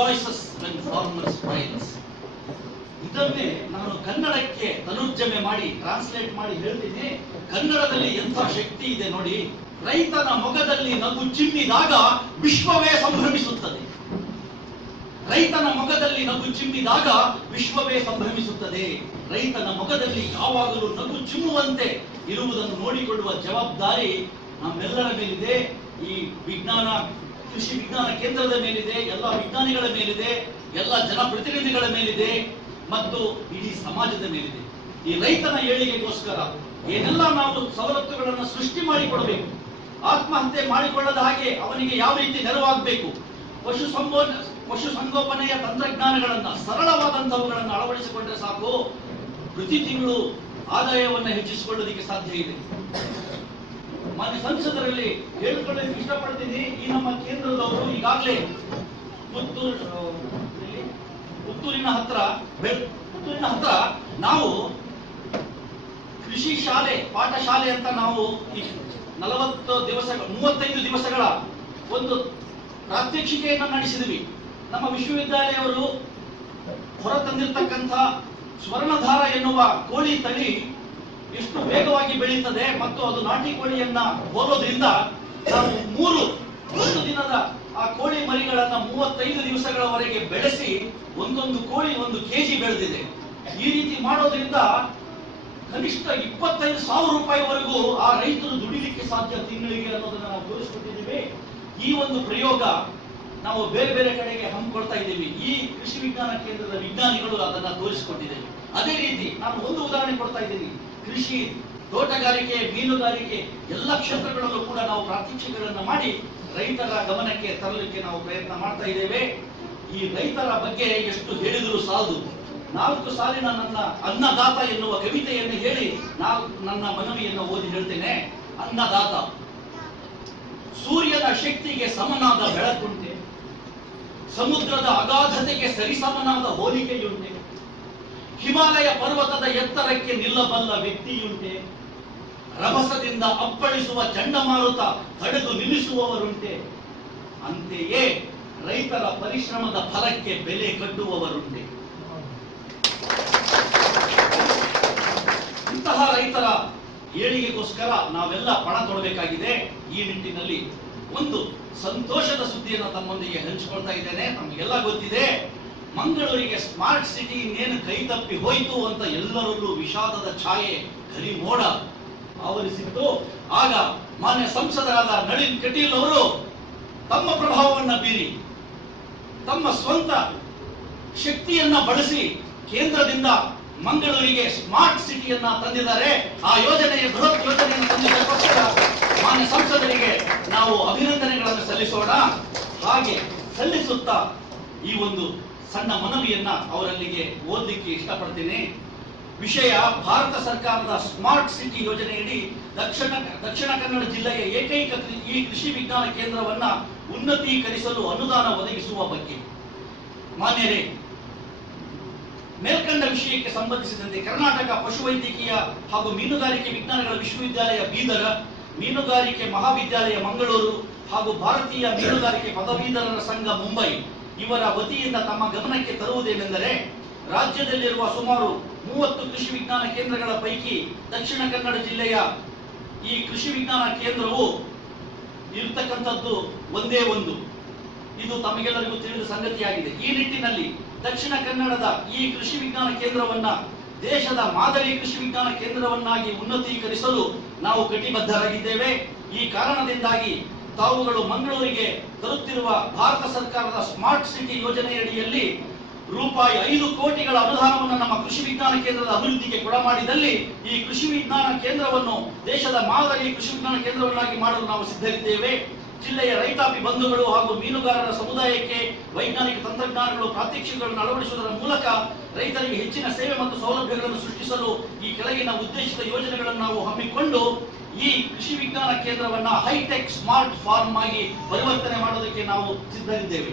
rejoices when farmers rise. ಇದನ್ನೇ ನಾನು ಕನ್ನಡಕ್ಕೆ ತನುರ್ಜಮೆ ಮಾಡಿ ಟ್ರಾನ್ಸ್ಲೇಟ್ ಮಾಡಿ ಹೇಳ್ತೀನಿ. ಕನ್ನಡದಲ್ಲಿ ಎಂಥ ಶಕ್ತಿ ಇದೆ ನೋಡಿ. ರೈತನ ಮೊಗದಲ್ಲಿ ನಗು ಚಿಮ್ಮಿದಾಗ ವಿಶ್ವವೇ ಸಂಭ್ರಮಿಸುತ್ತದೆ. ರೈತನ ಮೊಗದಲ್ಲಿ ನಗು ಚಿಮ್ಮಿದಾಗ ವಿಶ್ವವೇ ಸಂಭ್ರಮಿಸುತ್ತದೆ. ರೈತನ ಮೊಗದಲ್ಲಿ ಯಾವಾಗಲೂ ನಗು ಚಿಮ್ಮುವಂತೆ ಇರುವುದನ್ನು ನೋಡಿಕೊಳ್ಳುವ ಜವಾಬ್ದಾರಿ ನಮ್ಮೆಲ್ಲರ ಮೇಲಿದೆ. ಈ ಕೃಷಿ ವಿಜ್ಞಾನ ಕೇಂದ್ರದ ಮೇಲಿದೆ, ಎಲ್ಲ ವಿಜ್ಞಾನಿಗಳ ಮೇಲಿದೆ, ಎಲ್ಲ ಜನಪ್ರತಿನಿಧಿಗಳ ಮೇಲಿದೆ ಮತ್ತು ಇಡೀ ಸಮಾಜದ ಮೇಲಿದೆ. ಈ ರೈತನ ಏಳಿಗೆಗೋಸ್ಕರ ಏನೆಲ್ಲ ನಾವು ಸವಲತ್ತುಗಳನ್ನು ಸೃಷ್ಟಿ ಮಾಡಿಕೊಡಬೇಕು, ಆತ್ಮಹತ್ಯೆ ಮಾಡಿಕೊಳ್ಳದ ಹಾಗೆ ಅವನಿಗೆ ಯಾವ ರೀತಿ ನೆರವಾಗಬೇಕು, ಪಶು ಸಂಗೋಪನೆಯ ತಂತ್ರಜ್ಞಾನಗಳನ್ನ ಸರಳವಾದಂತಹವುಗಳನ್ನು ಅಳವಡಿಸಿಕೊಂಡ್ರೆ ಸಾಕು, ಪ್ರತಿ ತಿಂಗಳು ಆದಾಯವನ್ನು ಹೆಚ್ಚಿಸಿಕೊಳ್ಳೋದಕ್ಕೆ ಸಾಧ್ಯ ಇದೆ. ಮಾನ್ಯ ಸಂಸದರಲ್ಲಿ ಹೇಳಿಕೊಳ್ಳೋದಕ್ಕೆ ಇಷ್ಟಪಡ್ತೀನಿ. ಈ ನಮ್ಮ ಕೇಂದ್ರದವರು ಈಗಾಗಲೇ ಪುತ್ತೂರಿನ ಹತ್ರ ನಾವು ಕೃಷಿ ಶಾಲೆ ಪಾಠಶಾಲೆ ಅಂತ ನಾವು 35 ದಿವಸಗಳ ಒಂದು ಪ್ರಾತ್ಯಕ್ಷಿಕೆಯನ್ನು ನಡೆಸಿದ್ವಿ. ನಮ್ಮ ವಿಶ್ವವಿದ್ಯಾಲಯವರು ಹೊರತಂದಿರತಕ್ಕಂಥ ಸ್ವರ್ಣಧಾರ ಎನ್ನುವ ಕೋಳಿ ತಳಿ ಎಷ್ಟು ವೇಗವಾಗಿ ಬೆಳೀತದೆ ಮತ್ತು ಅದು ನಾಟಿ ಕೋಳಿಯನ್ನ ಹೋಲೋದ್ರಿಂದ ನಾವು 3 ದಿನದ ಆ ಕೋಳಿ ಮರಿಗಳನ್ನ 35 ದಿವಸಗಳವರೆಗೆ ಬೆಳೆಸಿ ಒಂದೊಂದು ಕೋಳಿ 1 ಕೆಜಿ ಬೆಳೆದಿದೆ. ಈ ರೀತಿ ಮಾಡೋದ್ರಿಂದ ಕನಿಷ್ಠ 25,000 ರೂಪಾಯಿವರೆಗೂ ಆ ರೈತರು ದುಡಿಲಿಕ್ಕೆ ಸಾಧ್ಯ ತಿಂಗಳಿಗೆ ಅನ್ನೋದನ್ನ ನಾವು ತೋರಿಸ್ಕೊಟ್ಟಿದ್ದೀವಿ. ಈ ಒಂದು ಪ್ರಯೋಗ ನಾವು ಬೇರೆ ಬೇರೆ ಕಡೆಗೆ ಹಮ್ಮಿಕೊಳ್ತಾ ಇದ್ದೀವಿ. ಈ ಕೃಷಿ ವಿಜ್ಞಾನ ಕೇಂದ್ರದ ವಿಜ್ಞಾನಿಗಳು ಅದನ್ನ ತೋರಿಸಿಕೊಟ್ಟಿದ್ದೇವೆ. ಅದೇ ರೀತಿ ನಾನು ಒಂದು ಉದಾಹರಣೆ ಕೊಡ್ತಾ ಇದ್ದೀನಿ. ಕೃಷಿ, ತೋಟಗಾರಿಕೆ, ಮೀನುಗಾರಿಕೆ ಎಲ್ಲ ಕ್ಷೇತ್ರಗಳಲ್ಲೂ ಕೂಡ ನಾವು ಪ್ರಾತ್ಯಕ್ಷಿಕೆಗಳನ್ನು ಮಾಡಿ ರೈತರ ಗಮನಕ್ಕೆ ತರಲಿಕ್ಕೆ ನಾವು ಪ್ರಯತ್ನ ಮಾಡ್ತಾ ಇದ್ದೇವೆ. ಈ ರೈತರ ಬಗ್ಗೆ ಎಷ್ಟು ಹೇಳಿದರೂ ಸಾಲದು. 4 ಸಾಲಿನ ನನ್ನ ಅನ್ನದಾತ ಎನ್ನುವ ಕವಿತೆಯನ್ನು ಹೇಳಿ ನನ್ನ ಮನವಿಯನ್ನು ಓದಿ ಹೇಳ್ತೇನೆ. ಅನ್ನದಾತ, ಸೂರ್ಯನ ಶಕ್ತಿಗೆ ಸಮನಾದ ಬೆಳಕುಂಟೆ, ಸಮುದ್ರದ ಅಗಾಧತೆಗೆ ಸರಿಸಮನಾದ ಹೋಲಿಕೆಯುಂಟೆ, ಹಿಮಾಲಯ ಪರ್ವತದ ಎತ್ತರಕ್ಕೆ ನಿಲ್ಲಬಲ್ಲ ವ್ಯಕ್ತಿಯುಂಟೆ, ರಭಸದಿಂದ ಅಪ್ಪಳಿಸುವ ಚಂಡಮಾರುತ ತಡೆದು ನಿಲ್ಲಿಸುವವರುಂಟೆ, ಅಂತೆಯೇ ರೈತರ ಪರಿಶ್ರಮದ ಫಲಕ್ಕೆ ಬೆಲೆ ಕಟ್ಟುವವರುಂಟೆ. ಇಂತಹ ರೈತರ ಏಳಿಗೆಗೋಸ್ಕರ ನಾವೆಲ್ಲ ಪಣ ತೊಡಬೇಕಾಗಿದೆ. ಈ ನಿಟ್ಟಿನಲ್ಲಿ ಒಂದು ಸಂತೋಷದ ಸುದ್ದಿಯನ್ನು ತಮ್ಮೊಂದಿಗೆ ಹಂಚಿಕೊಳ್ತಾ ಇದ್ದೇನೆ. ನಮಗೆಲ್ಲ ಗೊತ್ತಿದೆ, ಮಂಗಳೂರಿಗೆ ಸ್ಮಾರ್ಟ್ ಸಿಟಿ ಇನ್ನೇನು ಕೈ ತಪ್ಪಿ ಹೋಯಿತು ಅಂತ ಎಲ್ಲರಲ್ಲೂ ವಿಷಾದದ ಛಾಯೆ ಕರಿಮೋಡ ಆವರಿಸಿತ್ತು. ಆಗ ಮಾನ್ಯ ಸಂಸದರಾದ ನಳಿನ್ ಕಟೀಲ್ ಅವರು ತಮ್ಮ ಪ್ರಭಾವವನ್ನು ಬೀರಿ ತಮ್ಮ ಸ್ವಂತ ಶಕ್ತಿಯನ್ನ ಬಳಸಿ ಕೇಂದ್ರದಿಂದ ಮಂಗಳೂರಿಗೆ ಸ್ಮಾರ್ಟ್ ಸಿಟಿಯನ್ನ ತಂದಿದ್ದಾರೆ. ಆ ಯೋಜನೆಯ ಬೃಹತ್ ಯೋಜನೆಯನ್ನು ತಂದಿದ್ದಕ್ಕೋಸ್ಕರ ಮಾನ್ಯ ಸಂಸದರಿಗೆ ನಾವು ಅಭಿನಂದನೆಗಳನ್ನು ಸಲ್ಲಿಸೋಣ. ಹಾಗೆ ಸಲ್ಲಿಸುತ್ತಾ ಈ ಒಂದು ಸಣ್ಣ ಮನವಿಯನ್ನ ಅವರಲ್ಲಿಗೆ ಓದಲಿಕ್ಕೆ ಇಷ್ಟಪಡ್ತೀನಿ. ವಿಷಯ: ಭಾರತ ಸರ್ಕಾರದ ಸ್ಮಾರ್ಟ್ ಸಿಟಿ ಯೋಜನೆಯಡಿ ದಕ್ಷಿಣ ಕನ್ನಡ ಜಿಲ್ಲೆಯ ಏಕೈಕ ಈ ಕೃಷಿ ವಿಜ್ಞಾನ ಕೇಂದ್ರವನ್ನ ಉನ್ನತೀಕರಿಸಲು ಅನುದಾನ ಒದಗಿಸುವ ಬಗ್ಗೆ. ಮಾನ್ಯರೇ, ಮೇಲ್ಕಂಡ ವಿಷಯಕ್ಕೆ ಸಂಬಂಧಿಸಿದಂತೆ ಕರ್ನಾಟಕ ಪಶುವೈದ್ಯಕೀಯ ಹಾಗೂ ಮೀನುಗಾರಿಕೆ ವಿಜ್ಞಾನಗಳ ವಿಶ್ವವಿದ್ಯಾಲಯ ಬೀದರ, ಮೀನುಗಾರಿಕೆ ಮಹಾವಿದ್ಯಾಲಯ ಮಂಗಳೂರು ಹಾಗೂ ಭಾರತೀಯ ಮೀನುಗಾರಿಕೆ ಪದವೀಧರರ ಸಂಘ ಮುಂಬೈ ಇವರ ವತಿಯಿಂದ ತಮ್ಮ ಗಮನಕ್ಕೆ ತರುವುದೇನೆಂದರೆ, ರಾಜ್ಯದಲ್ಲಿರುವ ಸುಮಾರು 30 ಕೃಷಿ ವಿಜ್ಞಾನ ಕೇಂದ್ರಗಳ ಪೈಕಿ ದಕ್ಷಿಣ ಕನ್ನಡ ಜಿಲ್ಲೆಯ ಈ ಕೃಷಿ ವಿಜ್ಞಾನ ಕೇಂದ್ರವು ಇರತಕ್ಕಂಥದ್ದು ಒಂದೇ ಒಂದು. ಇದು ತಮಗೆಲ್ಲರಿಗೂ ತಿಳಿದ ಸಂಗತಿಯಾಗಿದೆ. ಈ ನಿಟ್ಟಿನಲ್ಲಿ ದಕ್ಷಿಣ ಕನ್ನಡದ ಈ ಕೃಷಿ ವಿಜ್ಞಾನ ಕೇಂದ್ರವನ್ನ ದೇಶದ ಮಾದರಿ ಕೃಷಿ ವಿಜ್ಞಾನ ಕೇಂದ್ರವನ್ನಾಗಿ ಉನ್ನತೀಕರಿಸಲು ನಾವು ಕಟಿಬದ್ಧರಾಗಿದ್ದೇವೆ. ಈ ಕಾರಣದಿಂದಾಗಿ ತಾವುಗಳು ಮಂಗಳೂರಿಗೆ ತರುತ್ತಿರುವ ಭಾರತ ಸರ್ಕಾರದ ಸ್ಮಾರ್ಟ್ ಸಿಟಿ ಯೋಜನೆಯಡಿಯಲ್ಲಿ ರೂಪಾಯಿ 5 ಕೋಟಿಗಳ ಅನುದಾನವನ್ನು ನಮ್ಮ ಕೃಷಿ ವಿಜ್ಞಾನ ಕೇಂದ್ರದ ಅಭಿವೃದ್ಧಿಗೆ ಕೊಡಮಾಡಿದಲ್ಲಿ ಈ ಕೃಷಿ ವಿಜ್ಞಾನ ಕೇಂದ್ರವನ್ನು ದೇಶದ ಮಾದರಿ ಕೃಷಿ ವಿಜ್ಞಾನ ಕೇಂದ್ರವನ್ನಾಗಿ ಮಾಡಲು ನಾವು ಸಿದ್ಧರಿದ್ದೇವೆ. ಜಿಲ್ಲೆಯ ರೈತಾಪಿ ಬಂಧುಗಳು ಹಾಗೂ ಮೀನುಗಾರರ ಸಮುದಾಯಕ್ಕೆ ವೈಜ್ಞಾನಿಕ ತಂತ್ರಜ್ಞಾನಗಳು ಪ್ರಾತ್ಯಕ್ಷಿಕೆಗಳನ್ನು ಅಳವಡಿಸುವುದರ ಮೂಲಕ ರೈತರಿಗೆ ಹೆಚ್ಚಿನ ಸೇವೆ ಮತ್ತು ಸೌಲಭ್ಯಗಳನ್ನು ಸೃಷ್ಟಿಸಲು ಈ ಕೆಳಗಿನ ಉದ್ದೇಶಿತ ಯೋಜನೆಗಳನ್ನು ನಾವು ಹಮ್ಮಿಕೊಂಡು ಈ ಕೃಷಿ ವಿಜ್ಞಾನ ಕೇಂದ್ರವನ್ನ ಹೈಟೆಕ್ ಸ್ಮಾರ್ಟ್ ಫಾರ್ಮ್ ಆಗಿ ಪರಿವರ್ತನೆ ಮಾಡೋದಕ್ಕೆ ನಾವು ಸಿದ್ಧರಿದ್ದೇವೆ.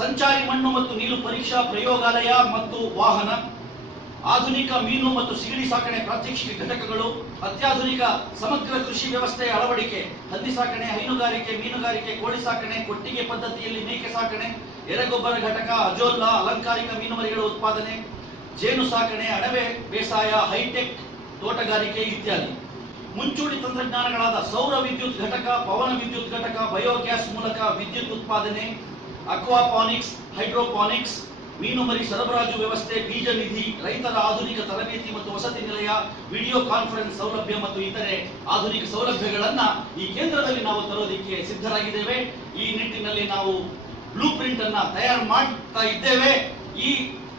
ಸಂಚಾರಿ ಮಣ್ಣು ಮತ್ತು ನೀರು ಪರೀಕ್ಷಾ ಪ್ರಯೋಗಾಲಯ ಮತ್ತು ವಾಹನ, ಆಧುನಿಕ ಮೀನು ಮತ್ತು ಸಿಗಡಿ ಸಾಕಣೆ ಪ್ರಾತ್ಯಕ್ಷಿಕೆ ಘಟಕಗಳು, ಅತ್ಯಾಧುನಿಕ ಸಮಗ್ರ ಕೃಷಿ ವ್ಯವಸ್ಥೆಯ ಅಳವಡಿಕೆ, ಹಂದಿ ಸಾಕಣೆ, ಹೈನುಗಾರಿಕೆ, ಮೀನುಗಾರಿಕೆ, ಕೋಳಿ ಸಾಕಣೆ, ಕೊಟ್ಟಿಗೆ ಪದ್ಧತಿಯಲ್ಲಿ ಮೇಕೆ ಸಾಕಣೆ, ಎರೆಗೊಬ್ಬರ ಘಟಕ, ಅಜೋಲ್ಲಾ, ಅಲಂಕಾರಿಕ ಮೀನುಮರಿಗಳ ಉತ್ಪಾದನೆ, ಜೇನು ಸಾಕಣೆ, ಅಣಬೆ ಬೇಸಾಯ, ಹೈಟೆಕ್ ತೋಟಗಾರಿಕೆ ಇತ್ಯಾದಿ. ಮುಂಚೂಣಿ ತಂತ್ರಜ್ಞಾನಗಳಾದ ಸೌರ ವಿದ್ಯುತ್ ಘಟಕ, ಪವನ ವಿದ್ಯುತ್ ಘಟಕ, ಬಯೋಗ್ಯಾಸ್ ಮೂಲಕ ವಿದ್ಯುತ್ ಉತ್ಪಾದನೆ, ಅಕ್ವಾಪಾನಿಕ್ಸ್, ಹೈಡ್ರೋಪಾನಿಕ್ಸ್, ಮೀನುಮರಿ ಸರಬರಾಜು ವ್ಯವಸ್ಥೆ, ಬೀಜ ನಿಧಿ, ರೈತರ ಆಧುನಿಕ ತರಬೇತಿ ಮತ್ತು ವಸತಿ ನಿಲಯ, ವಿಡಿಯೋ ಕಾನ್ಫರೆನ್ಸ್ ಸೌಲಭ್ಯ ಮತ್ತು ಇತರೆ ಆಧುನಿಕ ಸೌಲಭ್ಯಗಳನ್ನ ಈ ಕೇಂದ್ರದಲ್ಲಿ ನಾವು ತರೋದಕ್ಕೆ ಸಿದ್ಧರಾಗಿದ್ದೇವೆ. ಈ ನಿಟ್ಟಿನಲ್ಲಿ ನಾವು ಬ್ಲೂ ಪ್ರಿಂಟ್ ಅನ್ನ ತಯಾರು ಮಾಡ್ತಾ ಇದ್ದೇವೆ. ಈ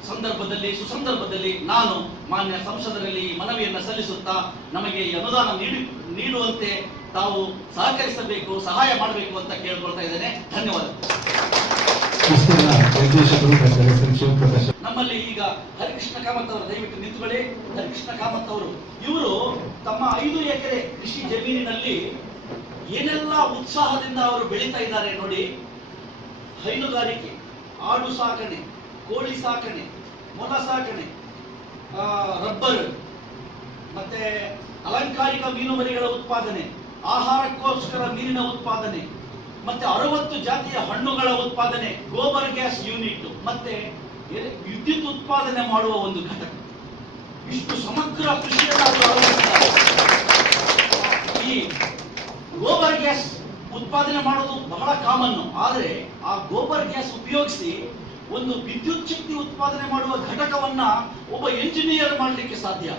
ಸುಸಂದರ್ಭದಲ್ಲಿ ನಾನು ಮಾನ್ಯ ಸಂಸದರಲ್ಲಿ ಮನವಿಯನ್ನ ಸಲ್ಲಿಸುತ್ತಾ ನಮಗೆ ಈ ಅನುದಾನ ನೀಡುವಂತೆ ತಾವು ಸಹಕರಿಸಬೇಕು, ಸಹಾಯ ಮಾಡಬೇಕು ಅಂತ ಕೇಳ್ಕೊಳ್ತಾ ಇದ್ದೇನೆ. ಧನ್ಯವಾದ. ನಮ್ಮಲ್ಲಿ ಈಗ ಹರಿಕೃಷ್ಣ ಕಾಮತ್ ಅವರು, ದಯವಿಟ್ಟು ನಿಂತುಕೊಳ್ಳಿ. ಹರಿಕೃಷ್ಣ ಕಾಮತ್ ಅವರು ಇವರು ತಮ್ಮ 5 ಎಕರೆ ಕೃಷಿ ಜಮೀನಿನಲ್ಲಿ ಏನೆಲ್ಲ ಉತ್ಸಾಹದಿಂದ ಅವರು ಬೆಳೀತಾ ಇದ್ದಾರೆ ನೋಡಿ. ಹೈನುಗಾರಿಕೆ, ಆಡು ಸಾಕಣೆ, ಕೋಳಿ ಸಾಕಣೆ, ಮೊಲ ಸಾಕಣೆ, ರಬ್ಬರ್, ಮತ್ತೆ ಅಲಂಕಾರಿಕ ಮೀನುಮರಿಗಳ ಉತ್ಪಾದನೆ, ಆಹಾರಕ್ಕೋಸ್ಕರ ನೀರಿನ ಉತ್ಪಾದನೆ, ಮತ್ತೆ 60 ಜಾತಿಯ ಹಣ್ಣುಗಳ ಉತ್ಪಾದನೆ, ಗೋಬರ್ ಗ್ಯಾಸ್ ಯೂನಿಟ್, ಮತ್ತೆ ವಿದ್ಯುತ್ ಉತ್ಪಾದನೆ ಮಾಡುವ ಒಂದು ಘಟಕ. ಇಷ್ಟು ಸಮಗ್ರ ಕೃಷಿಯನ್ನು ಈ ಗೋಬರ್ ಗ್ಯಾಸ್ ಉತ್ಪಾದನೆ ಮಾಡೋದು ಬಹಳ ಕಾಮನ್ನು. ಆದರೆ ಆ ಗೋಬರ್ ಗ್ಯಾಸ್ ಉಪಯೋಗಿಸಿ ಒಂದು ವಿದ್ಯುತ್ ಶಕ್ತಿ ಉತ್ಪಾದನೆ ಮಾಡುವ ಘಟಕವನ್ನ ಒಬ್ಬ ಎಂಜಿನಿಯರ್ ಮಾಡಲಿಕ್ಕೆ ಸಾಧ್ಯ.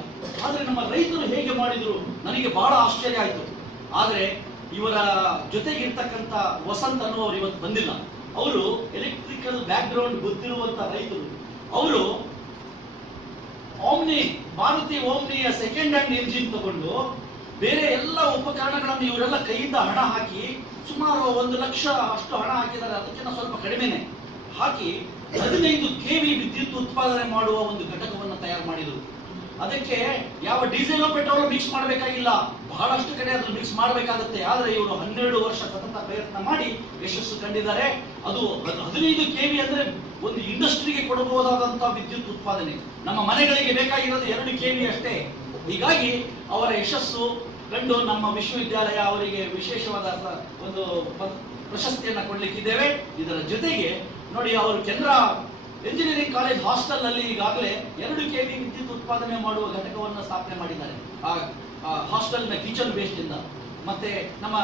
ಆದ್ರೆ ನಮ್ಮ ರೈತರು ಹೇಗೆ ಮಾಡಿದ್ರು ನನಗೆ ಬಹಳ ಆಶ್ಚರ್ಯ ಆಯ್ತು. ಆದ್ರೆ ಇವರ ಜೊತೆಗಿರ್ತಕ್ಕಂಥ ವಸಂತ್ ಅನ್ನುವರು ಇವತ್ತು ಬಂದಿಲ್ಲ. ಅವರು ಎಲೆಕ್ಟ್ರಿಕಲ್ ಬ್ಯಾಕ್ ಗ್ರೌಂಡ್ ಗೊತ್ತಿರುವಂತ ರೈತರು. ಅವರು ಮಾರುತಿ ಓಮ್ನಿಯ ಸೆಕೆಂಡ್ ಹ್ಯಾಂಡ್ ಎಂಜಿನ್ ತಗೊಂಡು ಬೇರೆ ಎಲ್ಲ ಉಪಕರಣಗಳನ್ನು ಇವರೆಲ್ಲ ಕೈಯಿಂದ ಹಣ ಹಾಕಿ ಸುಮಾರು 1 ಲಕ್ಷ ಅಷ್ಟು ಹಣ ಹಾಕಿದ್ದಾರೆ. ಅದಕ್ಕಿಂತ ಸ್ವಲ್ಪ ಕಡಿಮೆನೆ ಹಾಕಿ 15 kV ವಿದ್ಯುತ್ ಉತ್ಪಾದನೆ ಮಾಡುವ ಒಂದು ಘಟಕವನ್ನು ತಯಾರು ಮಾಡಿದರು. ಅದಕ್ಕೆ ಯಾವ ಡೀಸೆಲ್ ಪೆಟ್ರೋಲ್ ಮಿಕ್ಸ್ ಮಾಡಬೇಕಾಗಿಲ್ಲ, ಬಹಳಷ್ಟು ಕಡೆ ಅದನ್ನು ಮಿಕ್ಸ್ ಮಾಡಬೇಕಾಗುತ್ತೆ. ಆದ್ರೆ ಇವರು 12 ವರ್ಷ ಸತತ ಪ್ರಯತ್ನ ಮಾಡಿ ಯಶಸ್ಸು ಕಂಡಿದ್ದಾರೆ. ಅದು 15 kV ಅಂದ್ರೆ ಒಂದು ಇಂಡಸ್ಟ್ರಿಗೆ ಕೊಡಬಹುದಾದಂತಹ ವಿದ್ಯುತ್ ಉತ್ಪಾದನೆ. ನಮ್ಮ ಮನೆಗಳಿಗೆ ಬೇಕಾಗಿರೋದು 2 kV ಅಷ್ಟೇ. ಹೀಗಾಗಿ ಅವರ ಯಶಸ್ಸು ಕಂಡು ನಮ್ಮ ವಿಶ್ವವಿದ್ಯಾಲಯ ಅವರಿಗೆ ವಿಶೇಷವಾದ ಒಂದು ಪ್ರಶಸ್ತಿಯನ್ನ ಕೊಡ್ಲಿಕ್ಕಿದ್ದೇವೆ. ಇದರ ಜೊತೆಗೆ ನೋಡಿ, ಅವರು ಕೆನರಾ ಎಂಜಿನಿಯರಿಂಗ್ ಕಾಲೇಜ್ ಹಾಸ್ಟೆಲ್ ನಲ್ಲಿ ಈಗಾಗಲೇ 2 kV ವಿದ್ಯುತ್ ಉತ್ಪಾದನೆ ಮಾಡುವ ಘಟಕವನ್ನು ಸ್ಥಾಪನೆ ಮಾಡಿದ್ದಾರೆ. ಆ ಹಾಸ್ಟೆಲ್ ನ ಕಿಚನ್ ವೇಸ್ಟ್ ಇಂದ. ಮತ್ತೆ ನಮ್ಮ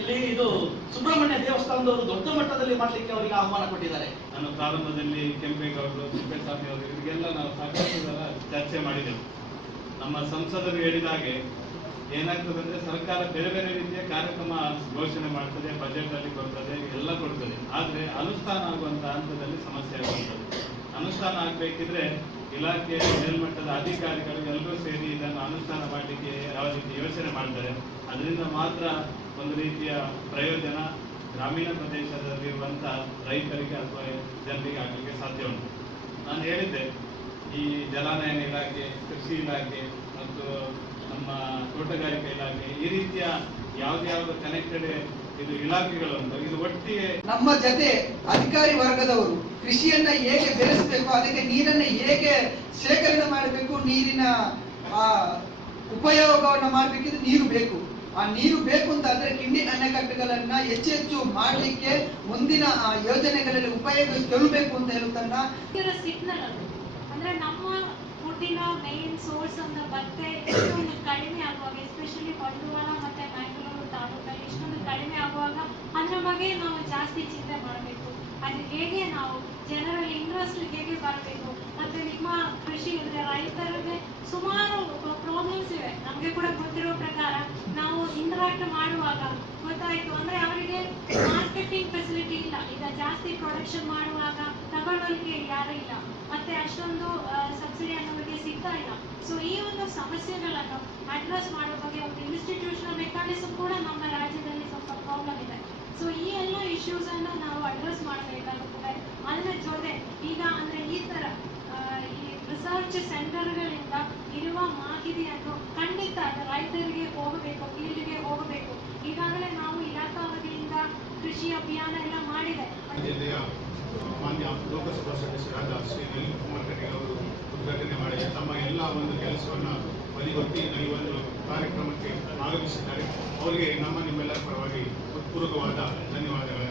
ಇಲ್ಲಿ ಇದು ಸುಬ್ರಹ್ಮಣ್ಯ ದೇವಸ್ಥಾನದವರು ದೊಡ್ಡ ಮಟ್ಟದಲ್ಲಿ ಮಾಡಲಿಕ್ಕೆ ಅವರಿಗೆ ಆಹ್ವಾನ ಕೊಟ್ಟಿದ್ದಾರೆ. ನಾನು ಪ್ರಾರಂಭದಲ್ಲಿ ಕೆಂಪೇಗೌಡರು, ತಿಪ್ಪೇಸ್ವಾಮಿ ಅವರು ಇವರಿಗೆಲ್ಲ ನಾವು ಸಾಕಷ್ಟು ಚರ್ಚೆ ಮಾಡಿದೆವು. ನಮ್ಮ ಸಂಸದರು ಹೇಳಿದ ಹಾಗೆ ಏನಾಗ್ತದೆ ಅಂದ್ರೆ ಸರ್ಕಾರ ಬೇರೆ ಬೇರೆ ರೀತಿಯ ಕಾರ್ಯಕ್ರಮ ಘೋಷಣೆ ಮಾಡ್ತದೆ, ಬಜೆಟ್ ಅಲ್ಲಿ ಕೊಡ್ತದೆ, ಎಲ್ಲ ಕೊಡ್ತದೆ. ಆದ್ರೆ ಅನುಷ್ಠಾನ ಆಗುವಂತ ಹಂತದಲ್ಲಿ ಸಮಸ್ಯೆ ಆಗುತ್ತದೆ. ಅನುಷ್ಠಾನ ಆಗ್ಬೇಕಿದ್ರೆ ಇಲಾಖೆ ಮೇಲ್ಮಟ್ಟದ ಅಧಿಕಾರಿಗಳು ಎಲ್ಲರೂ ಸೇರಿ ಇದನ್ನು ಅನುಷ್ಠಾನ ಮಾಡಲಿಕ್ಕೆ ಯಾವ ರೀತಿ ಯೋಚನೆ ಮಾಡ್ತಾರೆ, ಅದರಿಂದ ಮಾತ್ರ ಒಂದು ರೀತಿಯ ಪ್ರಯೋಜನ ಗ್ರಾಮೀಣ ಪ್ರದೇಶದಲ್ಲಿರುವಂತ ರೈತರಿಗೆ ಅಥವಾ ಜನರಿಗೆ ಆಗಲಿಕ್ಕೆ ಸಾಧ್ಯ ಉಂಟು. ನಾನು ಹೇಳಿದ್ದೆ, ಈ ಜಲಾನಯನ ಇಲಾಖೆ, ಕೃಷಿ ಇಲಾಖೆ ಮತ್ತು ನಮ್ಮ ತೋಟಗಾರಿಕಾ ಇಲಾಖೆ, ಈ ರೀತಿಯ ಯಾವ್ದು ಕನೆಕ್ಟೆಡ್ ಇದು ಇಲಾಖೆಗಳು ಇದು ಒಟ್ಟಿಗೆ ನಮ್ಮ ಜೊತೆ ಅಧಿಕಾರಿ ವರ್ಗದವರು ಕೃಷಿಯನ್ನ ಹೇಗೆ ಬೆಳೆಸಬೇಕು, ಅದಕ್ಕೆ ನೀರನ್ನ ಹೇಗೆ ಶೇಖರಣೆ ಮಾಡಬೇಕು, ನೀರಿನ ಉಪಯೋಗವನ್ನ ಮಾಡಬೇಕಿದ್ರೆ ನೀರು ಬೇಕು. ಆ ನೀರು ಬೇಕು ಅಂತ ಅಂದ್ರೆ ಕಿಂಡಿ ಅಣೆಕಟ್ಟುಗಳನ್ನ ಹೆಚ್ಚು ಮಾಡಲಿಕ್ಕೆ ಮುಂದಿನ ಯೋಜನೆಗಳಲ್ಲಿ ಉಪಯೋಗಿಸಿಕೊಳ್ಳಬೇಕು ಅಂತ ಹೇಳುತ್ತನ್ನ ಅಂದ್ರೆ ನಮ್ಮ ಫುಡ್ಡಿನ ಮೇನ್ ಸೋರ್ಸ್ ಅಂದ್ರೆ ಭತ್ತೆ ಇಷ್ಟೊಂದು ಕಡಿಮೆ ಆಗುವಾಗ, ಎಸ್ಪೆಷಲಿ ಬಂಟ್ವಾಳ ಮತ್ತೆ ಮ್ಯಾಂಗ್ಳೂರು ತಾಲೂಕಲ್ಲಿ ಇಷ್ಟೊಂದು ಕಡಿಮೆ ಆಗುವಾಗ ಅದ್ರ ಬಗ್ಗೆ ನಾವು ಜಾಸ್ತಿ ಚಿಂತೆ ಮಾಡಬೇಕು. ಅದು ಹೇಗೆ ನಾವು ಜನರಲ್ಲಿ ಇಂಟ್ರೆಸ್ಟ್ ಹೇಗೆ ಬರಬೇಕು. ಮತ್ತೆ ನಿಮ್ಮ ಕೃಷಿ ರೈತರಿಗೆ ಸುಮಾರು ಪ್ರಾಬ್ಲಮ್ಸ್ ಇವೆ. ನಮ್ಗೆ ಕೂಡ ಗೊತ್ತಿರೋ ಪ್ರಕಾರ ನಾವು ಇಂಟರಾಕ್ಟ್ ಮಾಡುವಾಗ ಗೊತ್ತಾಯ್ತು ಅಂದ್ರೆ ಅವರಿಗೆ ಮಾರ್ಕೆಟಿಂಗ್ ಫೆಸಿಲಿಟಿ ಇಲ್ಲ. ಈಗ ಜಾಸ್ತಿ ಪ್ರೊಡಕ್ಷನ್ ಮಾಡುವಾಗ ತಗೊಳ್ಳೋರಿಗೆ ಯಾರು ಇಲ್ಲ, ಮತ್ತೆ ಅಷ್ಟೊಂದು ಸಬ್ಸಿಡಿ ಅನ್ನೋರಿಗೆ ಸಿಗ್ತಾ ಇಲ್ಲ. ಸೊ ಈ ಒಂದು ಸಮಸ್ಯೆಗಳನ್ನು ಅಡ್ರೆಸ್ ಮಾಡೋ ಬಗ್ಗೆ ಒಂದು ಇನ್ಸ್ಟಿಟ್ಯೂಷನಲ್ ಮೆಕಾನಿಸಮ್ ಕೂಡ ನಮ್ಮ ರಾಜ್ಯದಲ್ಲಿ ಸ್ವಲ್ಪ ಪ್ರಾಬ್ಲಮ್ ಇದೆ. ಸೊ ಈ ಎಲ್ಲ ಇಶ್ಯೂಸ್ ಅನ್ನು ನಾವು ಅಡ್ರೆಸ್ ಮಾಡಬೇಕಾಗುತ್ತದೆ. ಅದರ ಜೊತೆ ಈಗ ಅಂದ್ರೆ ಈ ತರ ಈ ರಿಸರ್ಚ್ ಸೆಂಟರ್ಗಳಿಂದ ಇರುವ ಮಾಹಿತಿಯನ್ನು ಖಂಡಿತ ರೈತರಿಗೆ ಹೋಗಬೇಕು, ಫೀಲ್ಡ್ಗೆ ಹೋಗಬೇಕು. ಈಗಾಗಲೇ ನಾವು ಇಲಾಖಾ ವತಿಯಿಂದ ಕೃಷಿ ಅಭಿಯಾನ ಎಲ್ಲ ಮಾಡಿದೆ. ಮಾನ್ಯ ಲೋಕಸಭಾ ಸದಸ್ಯರಾದ ಶ್ರೀ ನಳಿನ್ ಕುಮಾರ್ ಕಟೀಲ್ ಅವರು ಉದ್ಘಾಟನೆ ಮಾಡಿ ತಮ್ಮ ಎಲ್ಲ ಒಂದು ಕೆಲಸವನ್ನು ಬದಿಗೊತ್ತಿ ಈ ಒಂದು ಕಾರ್ಯಕ್ರಮಕ್ಕೆ ಆಗಮಿಸಿದ್ದಾರೆ. ಅವರಿಗೆ ನಿಮ್ಮೆಲ್ಲರ ಪರವಾಗಿ ಹೃತ್ಪೂರ್ವಕವಾದ ಧನ್ಯವಾದಗಳನ್ನು